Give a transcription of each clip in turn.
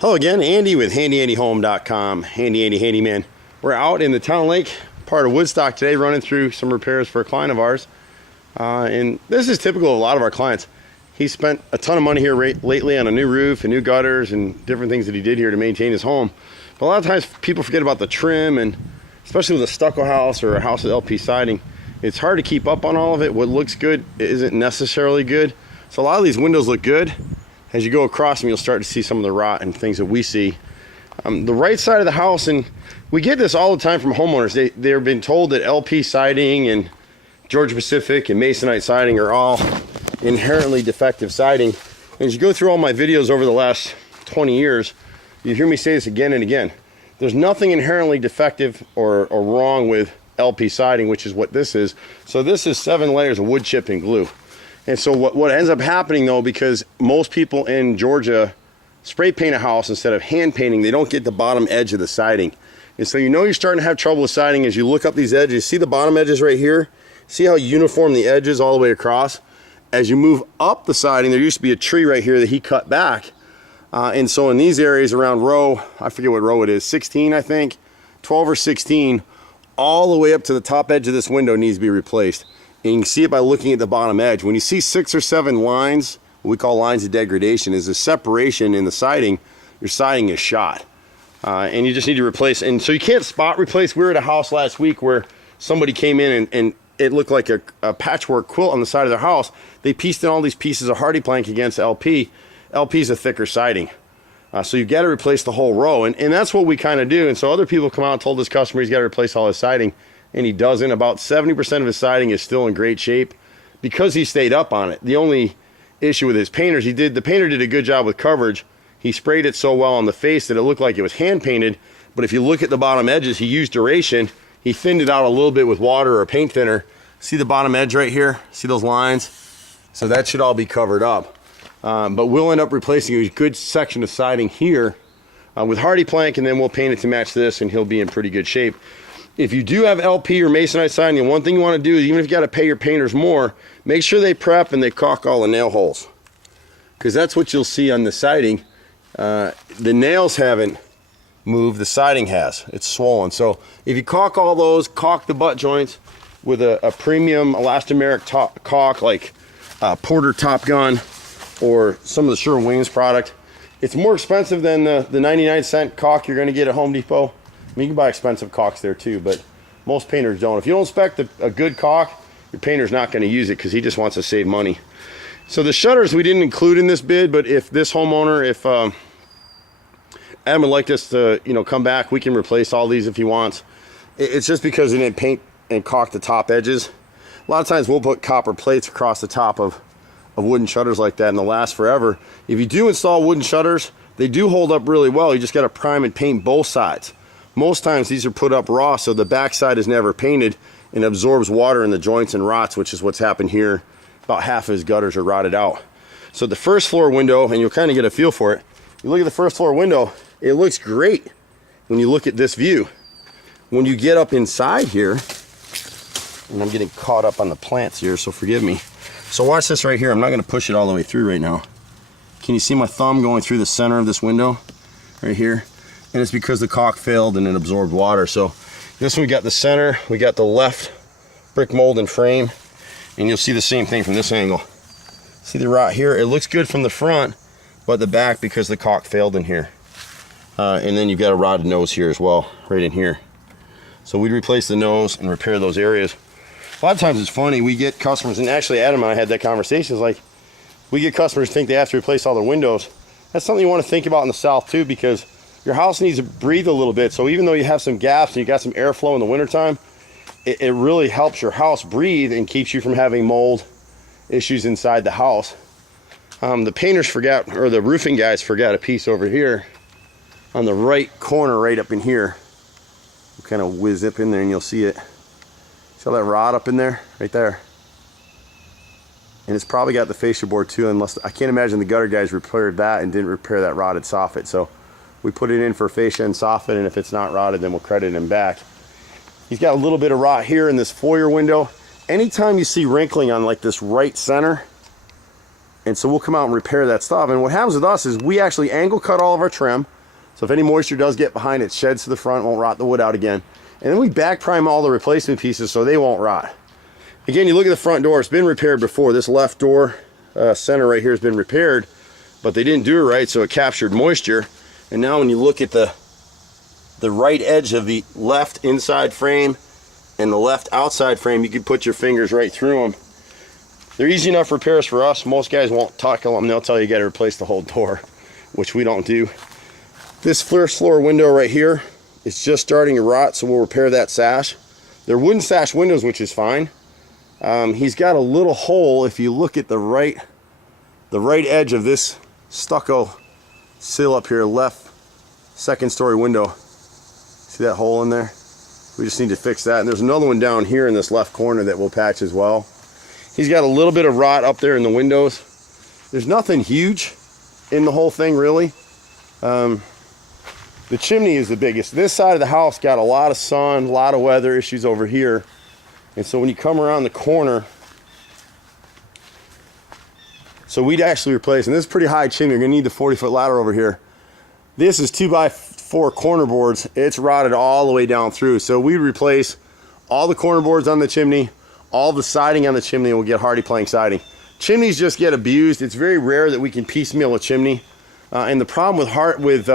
Hello again, Andy with HandyANDYHome.com, Handy Andy Handyman. We're out in the Townlake, part of Woodstock today, running through some repairs for a client of ours. And this is typical of a lot of our clients. He spent a ton of money here lately on a new roof and new gutters and different things that he did here to maintain his home. But a lot of times people forget about the trim, and especially with a stucco house or a house with LP siding, it's hard to keep up on all of it. What looks good isn't necessarily good. So a lot of these windows look good. As you go across them, you'll start to see some of the rot and things that we see. The right side of the house, and we get this all the time from homeowners. They've been told that LP siding and Georgia Pacific and Masonite siding are all inherently defective siding. And as you go through all my videos over the last 20 years, you hear me say this again and again. There's nothing inherently defective or wrong with LP siding, which is what this is. So this is 7 layers of wood chip and glue. And so what ends up happening though, because most people in Georgia spray paint a house instead of hand painting, they don't get the bottom edge of the siding. And so you know you're starting to have trouble with siding as you look up these edges. See the bottom edges right here? See how uniform the edge is all the way across? As you move up the siding, there used to be a tree right here that he cut back. And so in these areas around row, I forget what row it is, 16 I think, 12 or 16, all the way up to the top edge of this window needs to be replaced. And you can see it by looking at the bottom edge. When you see 6 or 7 lines, what we call lines of degradation, is a separation in the siding, your siding is shot. And you just need to replace. And so you can't spot replace. We were at a house last week where somebody came in and it looked like a patchwork quilt on the side of their house. They pieced in all these pieces of hardy plank against LP. LP is a thicker siding. So you got to replace the whole row. And that's what we kind of do. And so other people come out and told this customer he's got to replace all his siding. And he doesn't. About 70% of his siding is still in great shape because he stayed up on it. The only issue with his painters, the painter did a good job with coverage. He sprayed it so well on the face that it looked like it was hand painted. But if you look at the bottom edges, he used duration. He thinned it out a little bit with water or paint thinner. See the bottom edge right here? See those lines? So that should all be covered up. But we'll end up replacing a good section of siding here with hardy plank, and then we'll paint it to match this, and he'll be in pretty good shape. If you do have LP or Masonite siding, one thing you want to do is, even if you got to pay your painters more, make sure they prep and they caulk all the nail holes, because that's what you'll see on the siding. The nails haven't moved, the siding has. It's swollen. So if you caulk all those, caulk the butt joints with a premium elastomeric caulk like Porter Top Gun or some of the Sherwin-Williams product. It's more expensive than the 99-cent caulk you're going to get at Home Depot. I mean, you can buy expensive caulks there too, but most painters don't. If you don't expect a good caulk, your painter's not going to use it because he just wants to save money. So the shutters we didn't include in this bid, but if this homeowner, if Adam would like us to, come back, we can replace all these if he wants. It's just because he didn't paint and caulk the top edges. A lot of times we'll put copper plates across the top of wooden shutters like that, and they'll last forever. If you do install wooden shutters, they do hold up really well. You just got to prime and paint both sides. Most times these are put up raw, so the back side is never painted and absorbs water in the joints and rots, which is what's happened here. About half of his gutters are rotted out. So the first floor window, and you'll kind of get a feel for it, you look at the first floor window, it looks great when you look at this view. When you get up inside here, and I'm getting caught up on the plants here, so forgive me. So watch this right here. I'm not going to push it all the way through right now. Can you see my thumb going through the center of this window right here? And it's because the caulk failed and it absorbed water. So this one, we got the center, we got the left brick mold and frame, and you'll see the same thing from this angle. See the rot here? It looks good from the front, but the back, because the caulk failed in here. And then you've got a rotted nose here as well, right in here. So we'd replace the nose and repair those areas. A lot of times it's funny, we get customers, and actually Adam and I had that conversation, it's like, we get customers who think they have to replace all their windows. That's something you want to think about in the South too, because your house needs to breathe a little bit. So even though you have some gaps and you got some airflow in the wintertime, it really helps your house breathe and keeps you from having mold issues inside the house. The painters forgot, or the roofing guys forgot a piece over here on the right corner, right up in here. We'll kind of whiz up in there and you'll see it. See that rod up in there? Right there. And it's probably got the fascia board too, unless, I can't imagine the gutter guys repaired that and didn't repair that rotted soffit. So we put it in for fascia and soffit, and if it's not rotted, then we'll credit him back. He's got a little bit of rot here in this foyer window. Anytime you see wrinkling on like this right center, And so we'll come out and repair that stuff. And what happens with us is we actually angle cut all of our trim. So if any moisture does get behind it, sheds to the front, won't rot the wood out again. And then we back prime all the replacement pieces so they won't rot. Again, you look at the front door, it's been repaired before. This left door center right here has been repaired, but they didn't do it right, so it captured moisture. And now when you look at the right edge of the left inside frame and the left outside frame, you can put your fingers right through them. They're easy enough repairs for us. Most guys won't tackle them. They'll tell you you got to replace the whole door, which we don't do. This first floor window right here is just starting to rot, so we'll repair that sash. They're wooden sash windows, which is fine. He's got a little hole. If you look at the right edge of this stucco sill up here, left second story window, see that hole in there? We just need to fix that. And there's another one down here in this left corner that we'll patch as well. He's got a little bit of rot up there in the windows. There's nothing huge in the whole thing, really. The chimney is the biggest. This side of the house got a lot of sun, a lot of weather issues over here. And so when you come around the corner, so we'd actually replace, and this is pretty high chimney, you're gonna need the 40-foot ladder over here. This is 2x4 corner boards. It's rotted all the way down through. So we replace all the corner boards on the chimney, all the siding on the chimney, and we'll get hardy plank siding. Chimneys just get abused. It's very rare that we can piecemeal a chimney. And the problem with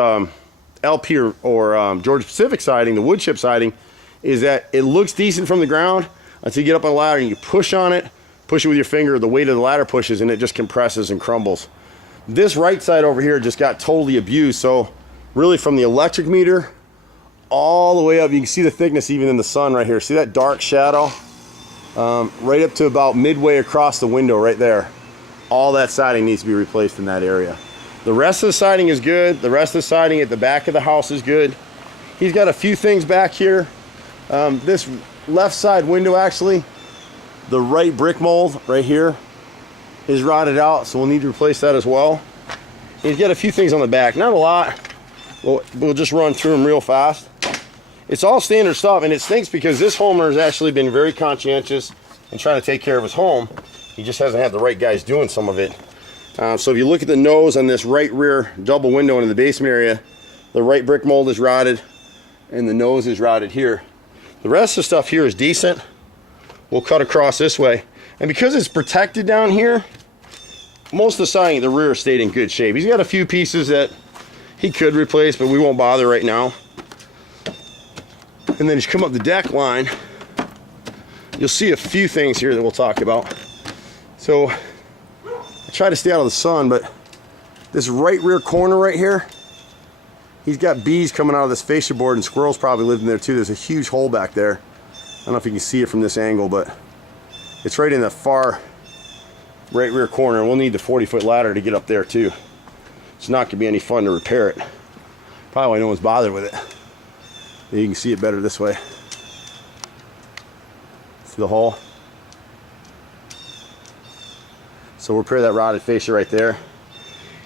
LP or Georgia Pacific siding, the wood chip siding, is that it looks decent from the ground until you get up on a ladder and you push on it, push it with your finger, the weight of the ladder pushes, and it just compresses and crumbles. This right side over here just got totally abused. So really from the electric meter all the way up, you can see the thickness even in the sun right here. See that dark shadow? Right up to about midway across the window right there. All that siding needs to be replaced in that area. The rest of the siding is good. The rest of the siding at the back of the house is good. He's got a few things back here. This left side window, actually, the right brick mold right here is rotted out, so we'll need to replace that as well. He's got a few things on the back, not a lot. We'll just run through them real fast. It's all standard stuff, and it stinks because this homeowner has actually been very conscientious and trying to take care of his home. He just hasn't had the right guys doing some of it. So if you look at the nose on this right rear double window into the basement area, the right brick mold is rotted and the nose is rotted here. The rest of the stuff here is decent. We'll cut across this way. And because it's protected down here, most of the siding at the rear stayed in good shape. He's got a few pieces that he could replace, but we won't bother right now. And then as you come up the deck line, you'll see a few things here that we'll talk about. So I try to stay out of the sun, but this right rear corner right here, he's got bees coming out of this fascia board, and squirrels probably lived in there too. There's a huge hole back there. I don't know if you can see it from this angle, but it's right in the far right rear corner, and we'll need the 40-foot ladder to get up there too. It's not gonna be any fun to repair it. Probably why no one's bothered with it. You can see it better this way. See the hole? So we'll repair that rotted fascia right there.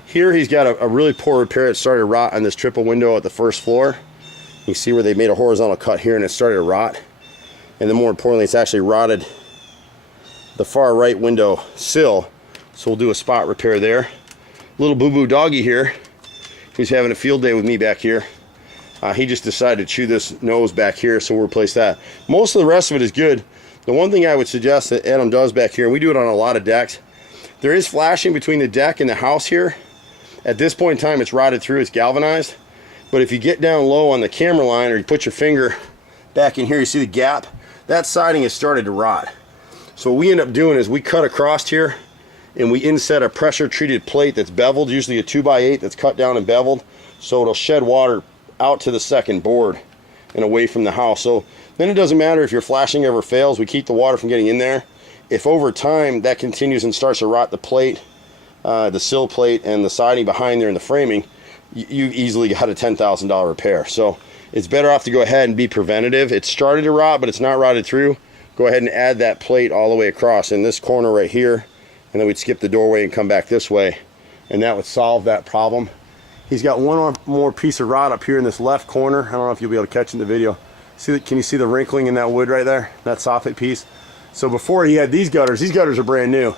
Here he's got a really poor repair. It started to rot on this triple window at the first floor. You can see where they made a horizontal cut here and it started to rot. And then more importantly, it's actually rotted the far right window sill. So we'll do a spot repair there. Little boo-boo doggy here, who's having a field day with me back here. He just decided to chew this nose back here, so we'll replace that. Most of the rest of it is good. The one thing I would suggest that Adam does back here, and we do it on a lot of decks, there is flashing between the deck and the house here. At this point in time, it's rotted through, it's galvanized. But if you get down low on the camera line, or you put your finger back in here, you see the gap? That siding has started to rot. So what we end up doing is we cut across here, and we inset a pressure treated plate that's beveled, usually a 2x8 that's cut down and beveled, so it'll shed water out to the second board and away from the house. So then it doesn't matter if your flashing ever fails, we keep the water from getting in there. If over time that continues and starts to rot the plate, the sill plate and the siding behind there and the framing, you easily got a $10,000 repair. So it's better off to go ahead and be preventative. It started to rot, but it's not rotted through. Go ahead and add that plate all the way across in this corner right here, and then we'd skip the doorway and come back this way, and that would solve that problem. He's got one more piece of rot up here in this left corner. I don't know if you'll be able to catch in the video. Can you see the wrinkling in that wood right there? That soffit piece. So before he had these gutters are brand new.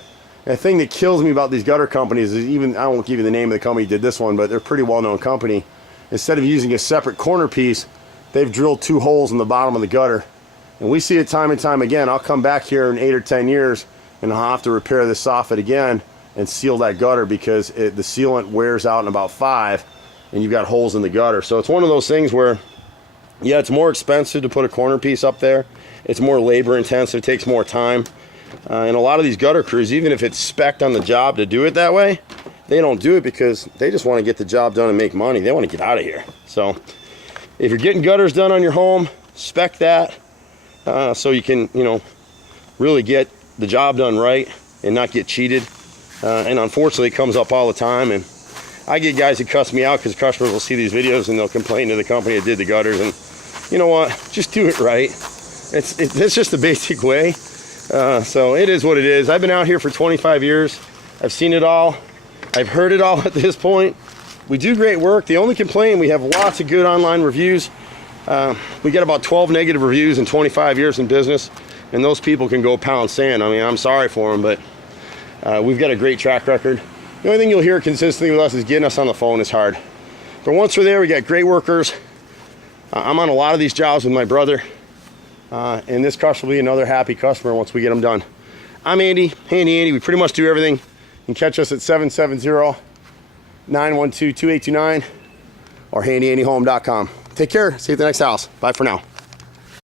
The thing that kills me about these gutter companies is, even, I won't give you the name of the company that did this one, but they're a pretty well-known company. Instead of using a separate corner piece, they've drilled 2 holes in the bottom of the gutter. And we see it time and time again. I'll come back here in 8 or 10 years and I'll have to repair this soffit again and seal that gutter because the sealant wears out in about 5 and you've got holes in the gutter. So it's one of those things where, yeah, it's more expensive to put a corner piece up there. It's more labor intensive, it takes more time. And a lot of these gutter crews, even if it's spec'd on the job to do it that way, they don't do it because they just want to get the job done and make money. They want to get out of here. So if you're getting gutters done on your home, spec that so you can, you know, really get the job done right and not get cheated. And unfortunately, it comes up all the time. And I get guys who cuss me out because customers will see these videos and they'll complain to the company that did the gutters. And you know what? Just do it right. It's just the basic way. So it is what it is. I've been out here for 25 years. I've seen it all. I've heard it all at this point. We do great work. The only complaint, we have lots of good online reviews. We get about 12 negative reviews in 25 years in business, and those people can go pound sand. I mean, I'm sorry for them, but we've got a great track record. The only thing you'll hear consistently with us is getting us on the phone is hard. But once we're there, we got great workers. I'm on a lot of these jobs with my brother, and this customer will be another happy customer once we get them done. I'm Andy, Handy Andy. We pretty much do everything. You can catch us at 770-912-2829 or HandyANDYHome.com. Take care. See you at the next house. Bye for now.